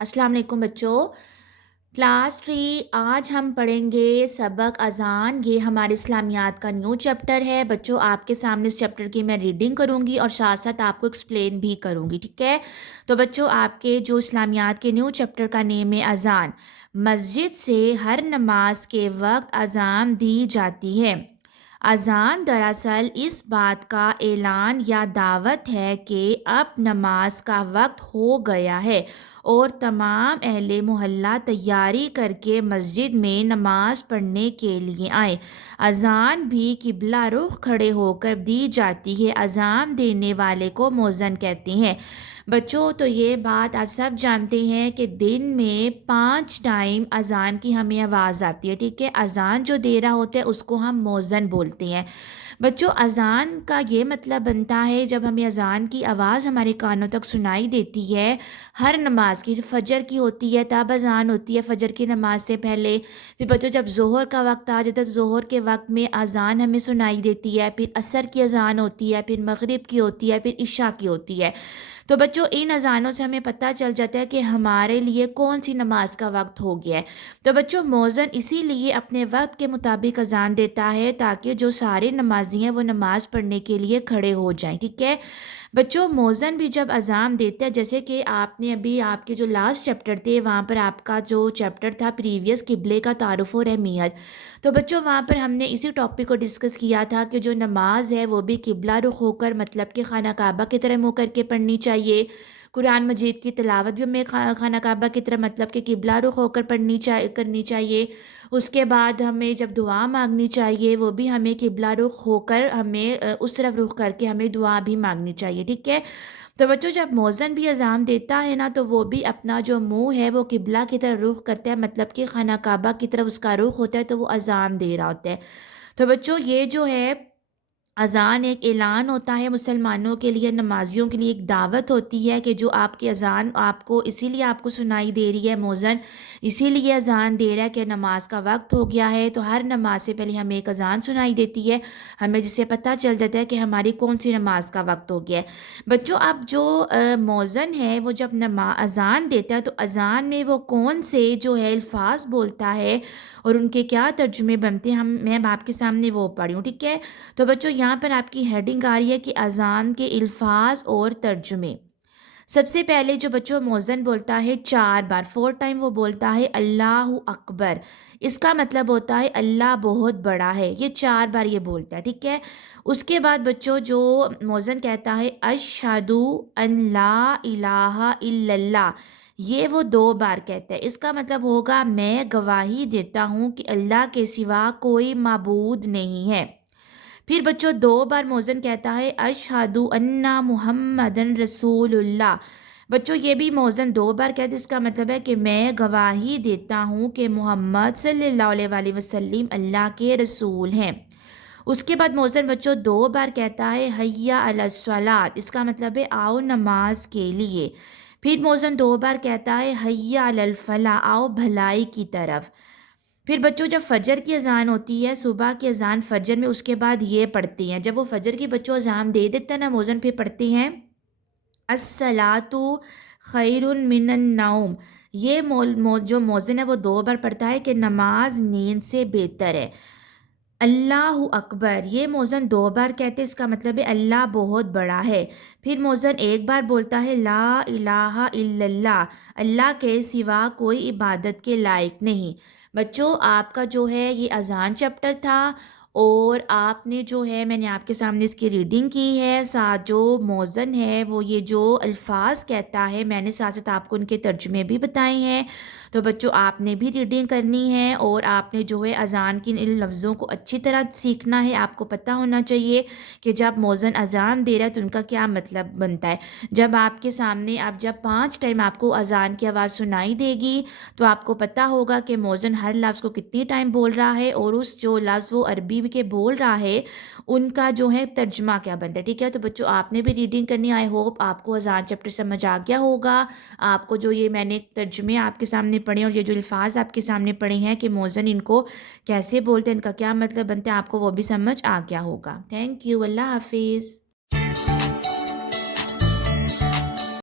السلام علیکم بچوں۔ کلاس 3 آج ہم پڑھیں گے سبق اذان۔ یہ ہمارے اسلامیات کا نیو چیپٹر ہے بچوں۔ آپ کے سامنے اس چیپٹر کی میں ریڈنگ کروں گی اور ساتھ ساتھ آپ کو ایکسپلین بھی کروں گی، ٹھیک ہے؟ تو بچوں، آپ کے جو اسلامیات کے نیو چیپٹر کا نیم ہے اذان۔ مسجد سے ہر نماز کے وقت اذان دی جاتی ہے۔ اذان دراصل اس بات کا اعلان یا دعوت ہے کہ اب نماز کا وقت ہو گیا ہے اور تمام اہل محلہ تیاری کر کے مسجد میں نماز پڑھنے کے لیے آئیں۔ اذان بھی قبلہ رخ کھڑے ہو کر دی جاتی ہے۔ اذان دینے والے کو مؤذن کہتے ہیں۔ بچوں، تو یہ بات آپ سب جانتے ہیں کہ دن میں 5 ٹائم اذان کی ہمیں آواز آتی ہے، ٹھیک ہے؟ اذان جو دے رہا ہوتا ہے اس کو ہم مؤذن بولتے ہیں۔ بچوں، اذان کا یہ مطلب بنتا ہے جب ہمیں اذان کی آواز ہمارے کانوں تک سنائی دیتی ہے ہر نماز کی، فجر کی ہوتی ہے تب اذان ہوتی ہے فجر کی نماز سے پہلے۔ پھر بچوں، جب ظہر کا وقت آ جاتا ہے تو ظہر کے وقت میں اذان ہمیں سنائی دیتی ہے، پھر عصر کی اذان ہوتی ہے، پھر مغرب کی ہوتی ہے، پھر عشاء کی ہوتی ہے۔ تو بچوں، ان اذانوں سے ہمیں پتہ چل جاتا ہے کہ ہمارے لیے کون سی نماز کا وقت ہو گیا ہے۔ تو بچوں، مؤذن اسی لیے اپنے وقت کے مطابق اذان دیتا ہے تاکہ جو سارے نمازی ہیں وہ نماز پڑھنے کے لیے کھڑے ہو جائیں، ٹھیک ہے؟ بچوں، مؤذن بھی جب اذان دیتا ہے، جیسے کہ آپ نے ابھی آپ کے جو لاسٹ چیپٹر تھے وہاں پر آپ کا جو چیپٹر تھا پریویس قبلے کا تعارف اور اہمیت، تو بچوں وہاں پر ہم نے اسی ٹاپک کو ڈسکس کیا تھا کہ جو نماز ہے وہ بھی قبلہ رخ ہو کر، مطلب کہ خانہ کعبہ کی طرح منہ کر کے پڑھنی چاہیے۔ قرآن مجید کی تلاوت بھی ہمیں خانہ کعبہ کی طرح مطلب کہ قبلہ رخ ہو کر کرنی چاہیے۔ اس کے بعد ہمیں جب دعا مانگنی چاہیے وہ بھی ہمیں قبلہ رخ ہو کر، ہمیں اس طرف رخ کر کے ہمیں دعا بھی مانگنی چاہیے، ٹھیک ہے؟ تو بچوں، جب مؤذن بھی اذان دیتا ہے نا تو وہ بھی اپنا جو منہ ہے وہ قبلہ کی طرف رخ کرتا ہے، مطلب کہ خانہ کعبہ کی طرف اس کا رخ ہوتا ہے، تو وہ اذان دے رہا ہوتا ہے۔ تو بچوں، یہ جو ہے اذان ایک اعلان ہوتا ہے مسلمانوں کے لیے، نمازیوں کے لیے ایک دعوت ہوتی ہے کہ جو آپ کی اذان آپ کو اسی لیے آپ کو سنائی دے رہی ہے، مؤذن اسی لیے اذان دے رہا ہے کہ نماز کا وقت ہو گیا ہے۔ تو ہر نماز سے پہلے ہمیں ایک اذان سنائی دیتی ہے، ہمیں جس سے پتہ چل جاتا ہے کہ ہماری کون سی نماز کا وقت ہو گیا ہے۔ بچوں، اب جو مؤذن ہے وہ جب اذان دیتا ہے تو اذان میں وہ کون سے جو ہے الفاظ بولتا ہے اور ان کے کیا ترجمے بنتے ہیں، میں آپ کے سامنے وہ پڑھی ہوں، ٹھیک ہے؟ تو بچوں، یہاں پر آپ کی ہیڈنگ آ رہی ہے کہ اذان کے الفاظ اور ترجمے۔ سب سے پہلے جو بچوں مؤذن بولتا ہے 4 بار 4 ٹائم، وہ بولتا ہے اللہ اکبر۔ اس کا مطلب ہوتا ہے اللہ بہت بڑا ہے، یہ 4 بار یہ بولتا ہے، ٹھیک ہے؟ اس کے بعد بچوں جو مؤذن کہتا ہے اشہد ان لا الہ الا اللہ، یہ وہ 2 بار کہتا ہے۔ اس کا مطلب ہوگا میں گواہی دیتا ہوں کہ اللہ کے سوا کوئی معبود نہیں ہے۔ پھر بچوں 2 بار مؤذن کہتا ہے اشہد ان محمدن رسول اللہ۔ بچوں، یہ بھی مؤذن 2 بار کہتے ہیں، اس کا مطلب ہے کہ میں گواہی دیتا ہوں کہ محمد صلی اللہ علیہ وسلم اللہ کے رسول ہیں۔ اس کے بعد مؤذن بچوں 2 بار کہتا ہے حی علی الصلاۃ، اس کا مطلب ہے آؤ نماز کے لیے۔ پھر مؤذن 2 بار کہتا ہے حی علی الفلاح، آؤ بھلائی کی طرف۔ پھر بچوں جب فجر کی اذان ہوتی ہے، صبح کی اذان فجر میں، اس کے بعد یہ پڑھتے ہیں، جب وہ فجر کی بچوں اذان دے دیتا ہے نا مؤذن، پھر پڑھتے ہیں الصلاۃ خیر من النوم۔ یہ جو مؤذن ہے وہ 2 بار پڑھتا ہے کہ نماز نیند سے بہتر ہے۔ اللہ اکبر، یہ مؤذن 2 بار کہتے ہیں، اس کا مطلب ہے اللہ بہت بڑا ہے۔ پھر مؤذن 1 بار بولتا ہے لا الہ الا اللہ، اللہ کے سوا کوئی عبادت کے لائق نہیں۔ بچوں، آپ کا جو ہے یہ اذان چیپٹر تھا اور آپ نے جو ہے میں نے آپ کے سامنے اس کی ریڈنگ کی ہے، ساتھ جو مؤذن ہے وہ یہ جو الفاظ کہتا ہے میں نے ساتھ ساتھ آپ کو ان کے ترجمے بھی بتائے ہیں۔ تو بچوں، آپ نے بھی ریڈنگ کرنی ہے اور آپ نے جو ہے اذان کی ان لفظوں کو اچھی طرح سیکھنا ہے۔ آپ کو پتہ ہونا چاہیے کہ جب مؤذن اذان دے رہا ہے تو ان کا کیا مطلب بنتا ہے۔ جب آپ کے سامنے جب 5 ٹائم آپ کو اذان کی آواز سنائی دے گی تو آپ کو پتہ ہوگا کہ مؤذن ہر لفظ کو کتنی ٹائم بول رہا ہے اور اس جو لفظ وہ عربی کے بول رہا ہے ان کا جو ہے ترجمہ کیا بنتا ہے، ٹھیک ہے؟ تو بچوں، آپ نے بھی ریڈنگ کرنی، آئی ہوپ آپ کو اذان چیپٹر سمجھ آ گیا ہوگا۔ آپ کو جو یہ میں نے ترجمے آپ کے سامنے پڑھے اور یہ جو الفاظ آپ کے سامنے پڑھے ہیں کہ مؤذن ان کو کیسے بولتے ہیں، ان کا کیا مطلب بنتا ہے، آپ کو وہ بھی سمجھ آ گیا ہوگا۔ تھینک یو، اللہ حافظ۔